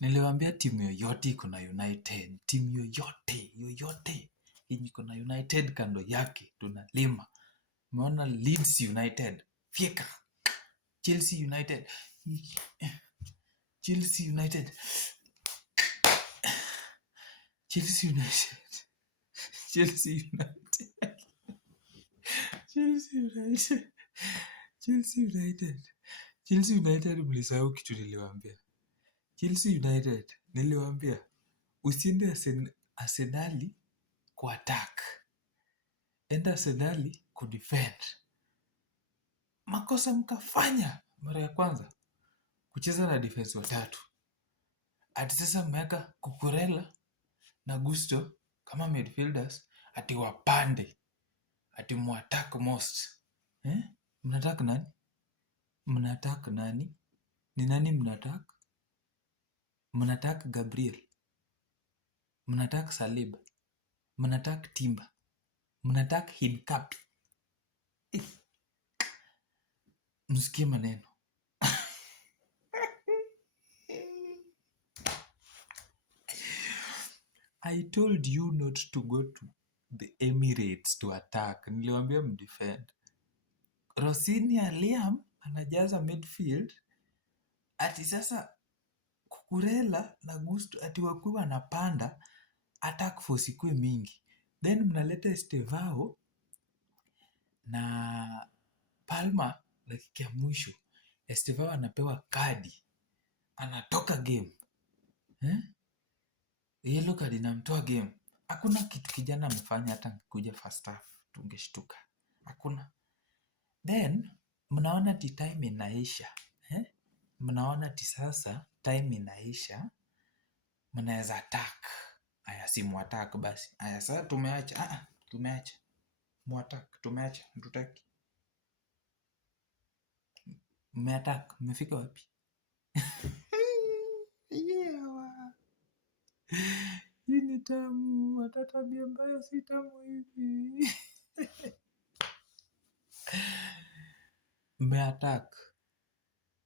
Niliwaambia timu yoyote iko na United, timu yoyote yenye iko na United kando yake tunalima. Umeona Leeds United, fyeka. Chelsea United, Chelsea United, Chelsea United, Chelsea United, Chelsea United, Chelsea United, Chelsea United. Mlisahau kitu niliwaambia. Chelsea United niliwaambia usiende Arsenali kuattack, enda Arsenali kudefend. Makosa mkafanya mara ya kwanza kucheza na defense watatu. Ati sasa mmeweka Cucurella na Gusto kama midfielders, ati wapande, ati muattack most. Mnataka nani? Mnataka nani? Ni nani mnataka? Mnataka Gabriel, mnataka Saliba, mnataka Timber, mnataka Hincapi. Msikie maneno. I told you not to go to the Emirates to attack. Niliwaambia mdefend. Rosinia Liam anajaza midfield, ati sasa Cucurella na Gusto ati wakuwa wanapanda attack force ikuwe mingi. Then mnaleta Estevao na Palma dakika ya mwisho. Estevao anapewa kadi, anatoka game. Yellow card inamtoa game. Hakuna kitu kijana amefanya, hata kuja first half tungeshtuka. Hakuna. Then mnaona ati time inaisha. Mnaona ati sasa time inaisha, mnaweza attack. Aya, si muattack basi. Aya, sasa tumeacha. Tumeacha. Muattack, tumeacha. Hatutaki. Mmeattack, mmefika wapi? Hii ni tamu, hata tabia mbaya si tamu hivi. Mmeattack.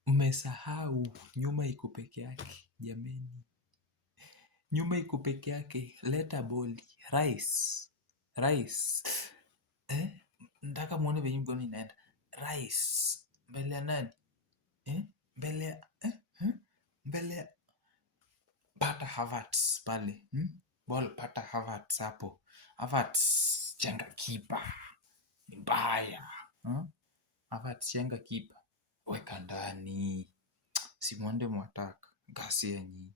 Mmesahau nyuma iko peke yake. Jameni, nyuma iko peke yake. Leta boli. Rice. Nataka muone venye mbona inaenda. Rice. Mbele ya nani? Mbele ya pata Havertz pale. Ball pata Havertz hapo. Havertz chenga kipa. Ni mbaya. Havertz chenga kipa. Weka ndani. Simonde muattack. Gasi yenyi.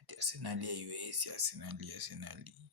Ati Arsenali haiwezi, Arsenali.